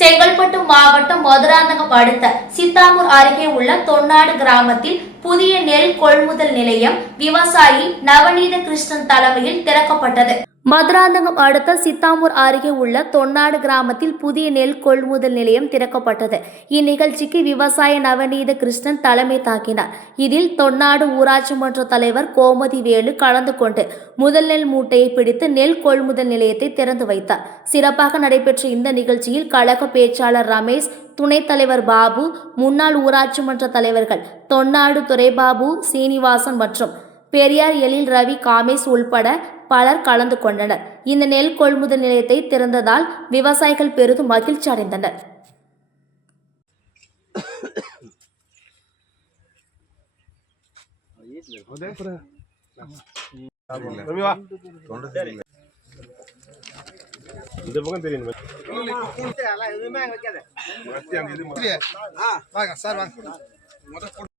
செங்கல்பட்டு மாவட்டம் மதுராந்தகம் அடுத்த சித்தாமூர் அருகே உள்ள தொன்னாடு கிராமத்தில் புதிய நெல் கொள்முதல் நிலையம் விவசாயி நவநீத கிருஷ்ணன் தலைமையில் திறக்கப்பட்டது. மதுராந்தகம் அடுத்த சித்தாமூர் அருகே உள்ள தொன்னாடு கிராமத்தில் புதிய நெல் கொள்முதல் நிலையம் திறக்கப்பட்டது. இந்நிகழ்ச்சிக்கு விவசாய நவநீத கிருஷ்ணன் தலைமை தாக்கினார். இதில் தொன்னாடு ஊராட்சி மன்ற தலைவர் கோமதி வேலு கலந்து கொண்டு முதல் நெல் மூட்டையை பிடித்து நெல் கொள்முதல் நிலையத்தை திறந்து வைத்தார். சிறப்பாக நடைபெற்ற இந்த நிகழ்ச்சியில் கழக பேச்சாளர் ரமேஷ் துணைத் தலைவர் பாபு முன்னாள் ஊராட்சி மன்ற தலைவர்கள் தொன்னாடு துரைபாபு சீனிவாசன் மற்றும் பெரியார் எழில் ரவி காமேஷ் உள்பட பலர் கலந்து கொண்டனர். இந்த நெல் கொள்முதல் நிலையத்தை திறந்ததால் விவசாயிகள் பெரிதும் மகிழ்ச்சி அடைந்தனர். இந்த பக்கம் தெரியும் சார் வாங்க